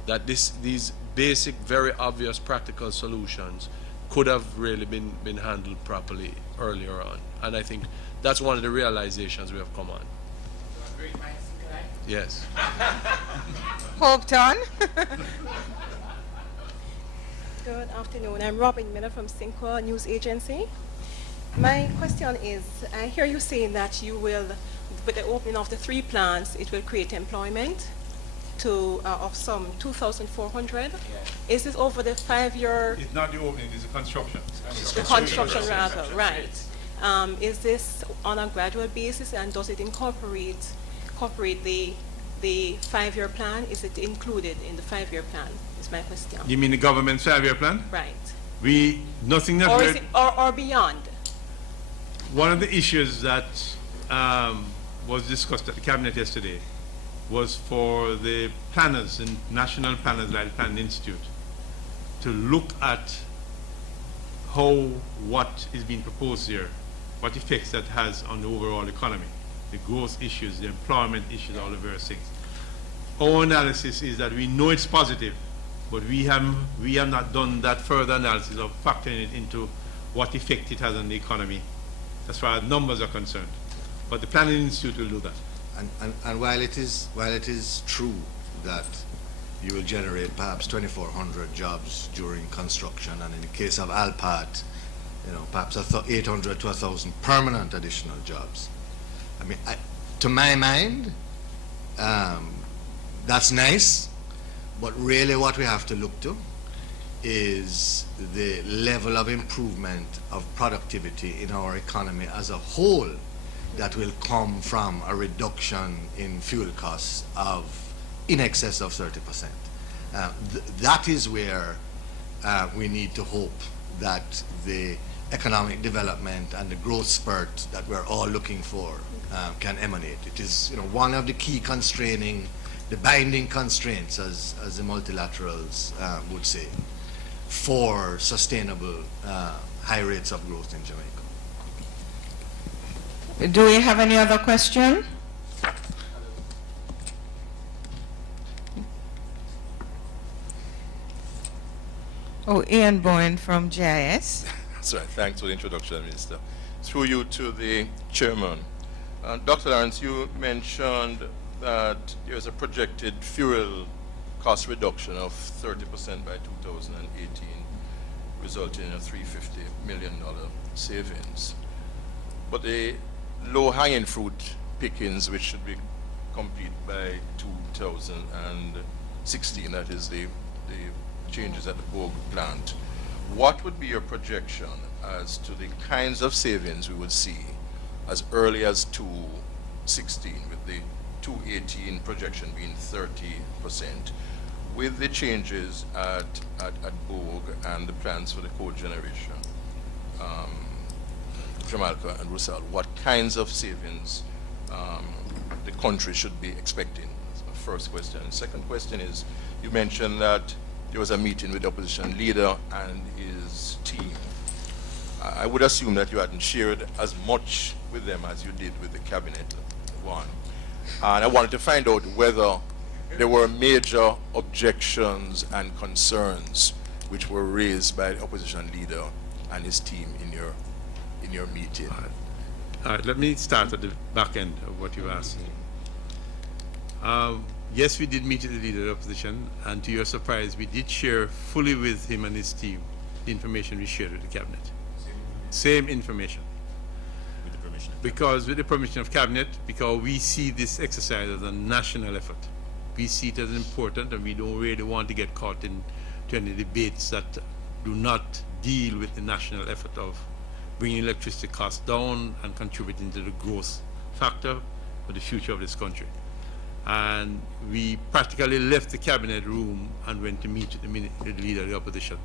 that these basic, very obvious practical solutions could have really been handled properly earlier on. And I think that's one of the realizations we have come on. Yes. Hopetown. Good afternoon. I'm Robin Miller from Sinqua News Agency. My question is, I hear you saying that you will, with the opening of the 3 plants, it will create employment of some 2,400. Yes. Is this over the 5-year? It's not the opening, it's the construction. The construction rather, right. Is this on a gradual basis, and does it incorporate the 5-year plan? Is it included in the 5-year plan, is my question. You mean the government's 5-year plan? Right. Nothing that or, is it, or beyond? One of the issues that was discussed at the cabinet yesterday was for the planners and national planners like the Planning Institute to look at what is being proposed here, what effects that has on the overall economy, the growth issues, the employment issues, all the various things. Our analysis is that we know it's positive, but we have not done that further analysis of factoring it into what effect it has on the economy as far as numbers are concerned. But the Planning Institute will do that. And while it is true that you will generate perhaps 2,400 jobs during construction, and in the case of Alpart, perhaps 800 to 1,000 permanent additional jobs. I mean, to my mind, that's nice, but really what we have to look to is the level of improvement of productivity in our economy as a whole that will come from a reduction in fuel costs of in excess of 30%. That is where we need to hope that the economic development and the growth spurt that we're all looking for can emanate. It is one of the key constraining, the binding constraints, as the multilaterals would say, for sustainable high rates of growth in Jamaica. Do we have any other question? Oh, Ian Bowen from GIS. That's right. Thanks for the introduction, Minister. Through you to the chairman. Dr. Lawrence, you mentioned that there's a projected fuel cost reduction of 30% by 2018, resulting in a $350 million savings. But the low-hanging fruit pickings, which should be complete by 2016, that is the changes at the Bogue plant, what would be your projection as to the kinds of savings we would see as early as 2016, with the 2018 projection being 30%, with the changes at Bogue and the plans for the cogeneration, Jamaica and Roussel, what kinds of savings the country should be expecting? That's my first question. Second question is, you mentioned that there was a meeting with the opposition leader and his team. I would assume that you hadn't shared as much with them as you did with the cabinet one. And I wanted to find out whether there were major objections and concerns which were raised by the opposition leader and his team in your meeting. All right, let me start at the back end of what you asked. Yes, we did meet with the leader of the opposition, and to your surprise, we did share fully with him and his team the information we shared with the cabinet. Same information. With the permission. Because with the permission of cabinet, because we see this exercise as a national effort. We see it as important, and we don't really want to get caught in any debates that do not deal with the national effort of bringing electricity costs down and contributing to the growth factor for the future of this country. And we practically left the cabinet room and went to meet with the leader of the opposition.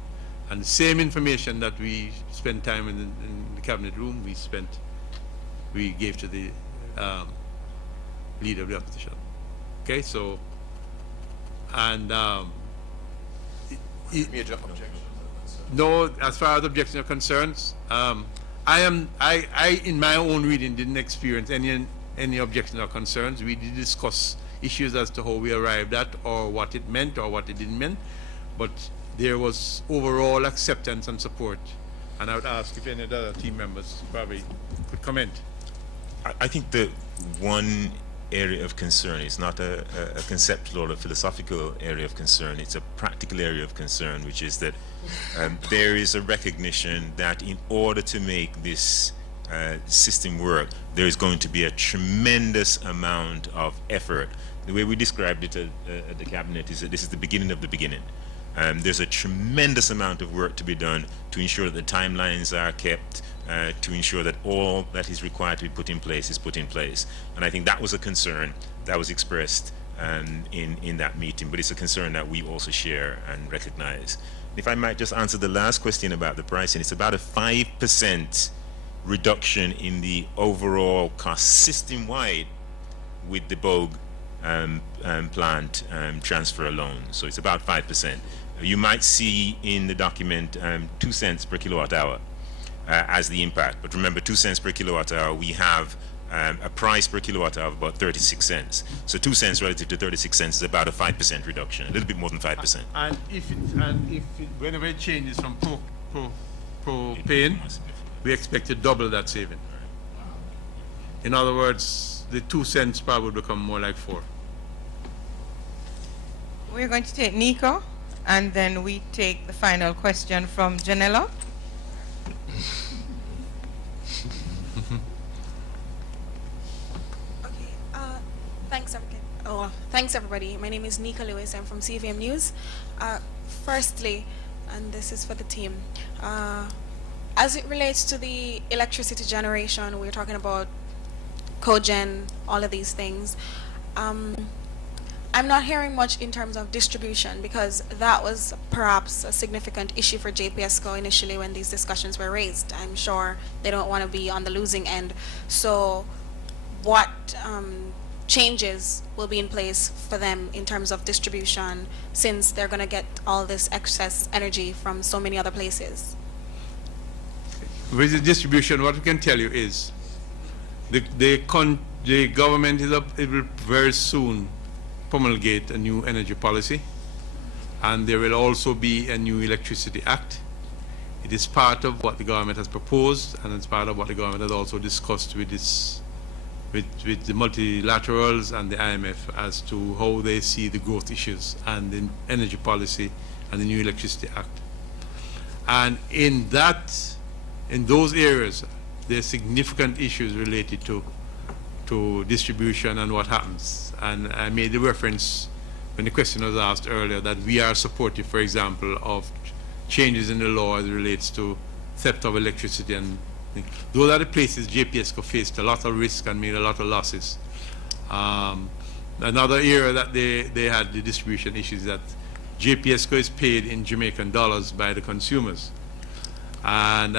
And the same information that we spent time in the cabinet room, we gave to the leader of the opposition. Okay, so, and Major objections? no, as far as objections are concerned, I in my own reading didn't experience any objections or concerns. We did discuss issues as to how we arrived at, or what it meant, or what it didn't mean, but there was overall acceptance and support. And I would ask if any other team members probably could comment. I think the one area of concern is not a conceptual or a philosophical area of concern, it's a practical area of concern, which is that there is a recognition that in order to make this system work, there is going to be a tremendous amount of effort. The way we described it at the cabinet is that this is the beginning of the beginning. There's a tremendous amount of work to be done to ensure that the timelines are kept, to ensure that all that is required to be put in place is put in place. And I think that was a concern that was expressed in that meeting, but it's a concern that we also share and recognize. If I might just answer the last question about the pricing, it's about a 5% reduction in the overall cost system-wide with the Bogue plant transfer alone. So it's about 5%. You might see in the document 2 cents per kilowatt hour as the impact. But remember, 2 cents per kilowatt hour, we have a price per kilowatt hour of about 36 cents. So 2 cents relative to 36 cents is about a 5% reduction, a little bit more than 5%. And whenever it changes from propane, we expect to double that saving. In other words, the 2 cents probably would become more like 4. We're going to take Nico, and then we take the final question from Janella. Thanks everybody. My name is Nika Lewis. I'm from CVM News. Firstly, and this is for the team, as it relates to the electricity generation, we're talking about cogen, all of these things. I'm not hearing much in terms of distribution, because that was perhaps a significant issue for JPSCO initially when these discussions were raised. I'm sure they don't want to be on the losing end. So what changes will be in place for them in terms of distribution, since they're going to get all this excess energy from so many other places? With the distribution, what we can tell you is the government it will very soon promulgate a new energy policy, and there will also be a new Electricity Act. It is part of what the government has proposed, and it's part of what the government has also discussed with the multilaterals and the IMF as to how they see the growth issues and the energy policy and the new Electricity Act. And in those areas, there are significant issues related to distribution and what happens. And I made the reference when the question was asked earlier that we are supportive, for example, of changes in the law as it relates to theft of electricity, and those are the places JPSCO faced a lot of risk and made a lot of losses. Another area that they had the distribution issues, that JPSCO is paid in Jamaican dollars by the consumers, and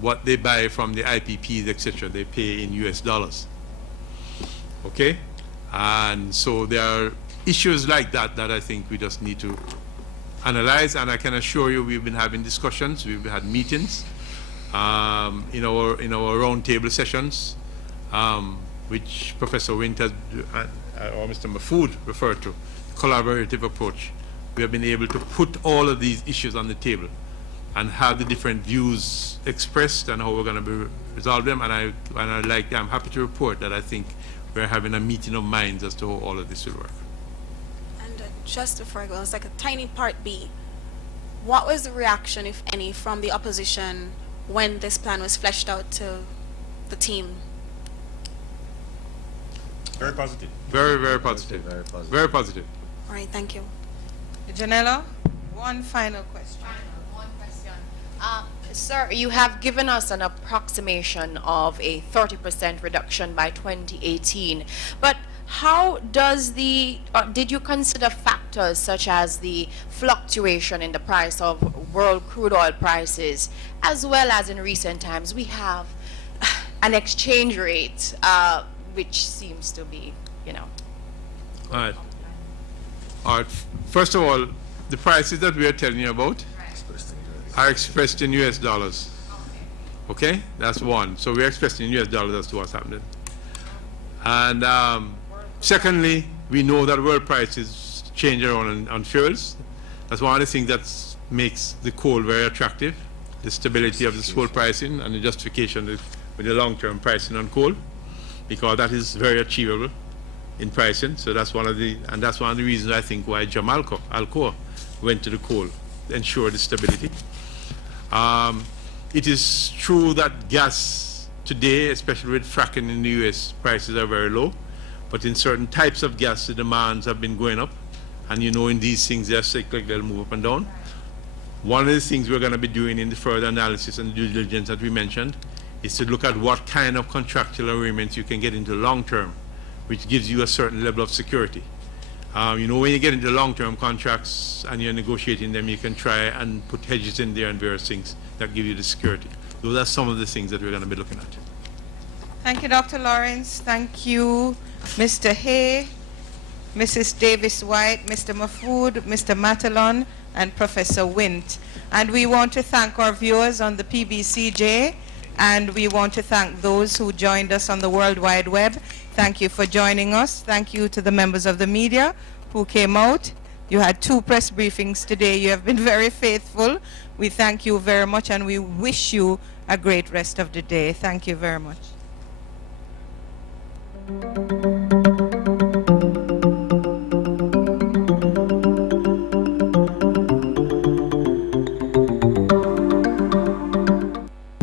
what they buy from the IPPs, etc., they pay in US dollars. Okay? And so there are issues like that that I think we just need to analyze, and I can assure you we've been having discussions, we've had meetings in our roundtable sessions, which Professor Wint or Mr. Mahfood referred to, collaborative approach. We have been able to put all of these issues on the table and have the different views expressed and how we're going to resolve them, and I'm happy to report that I think we're having a meeting of minds as to how all of this will work. And just before I go, it's like a tiny part B. What was the reaction, if any, from the opposition when this plan was fleshed out to the team? Very positive. Very, very positive. Very positive. Very positive. All right, thank you. Janella, one final question. One question. Sir, you have given us an approximation of a 30% reduction by 2018, but how does did you consider factors such as the fluctuation in the price of world crude oil prices, as well as in recent times we have an exchange rate which seems to be, All right. First of all, the prices that we are telling you about are expressed in US dollars. Okay? That's one. So we're expressing in US dollars as to what's happening. And secondly, we know that world prices change around on fuels. That's one of the things that makes the coal very attractive, the stability of the coal pricing and the justification with the long-term pricing on coal, because that is very achievable in pricing. So that's one of the reasons I think why Alcoa went to the coal, ensure the stability. It is true that gas today, especially with fracking in the US, prices are very low, but in certain types of gas, the demands have been going up, and in these things they're cyclical, they'll move up and down. One of the things we're going to be doing in the further analysis and due diligence that we mentioned is to look at what kind of contractual agreements you can get into long term, which gives you a certain level of security. When you get into long-term contracts and you're negotiating them, you can try and put hedges in there and various things that give you the security. Those are some of the things that we're going to be looking at. Thank you, Dr. Lawrence. Thank you, Mr. Hay, Mrs. Davis-White, Mr. Mahfood, Mr. Matalon, and Professor Wint. And we want to thank our viewers on the PBCJ, and we want to thank those who joined us on the World Wide Web. Thank you for joining us. Thank you to the members of the media who came out. You had 2 press briefings today. You have been very faithful. We thank you very much, and we wish you a great rest of the day. Thank you very much.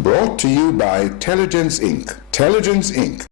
Brought to you by Telligence Inc. Telligence Inc.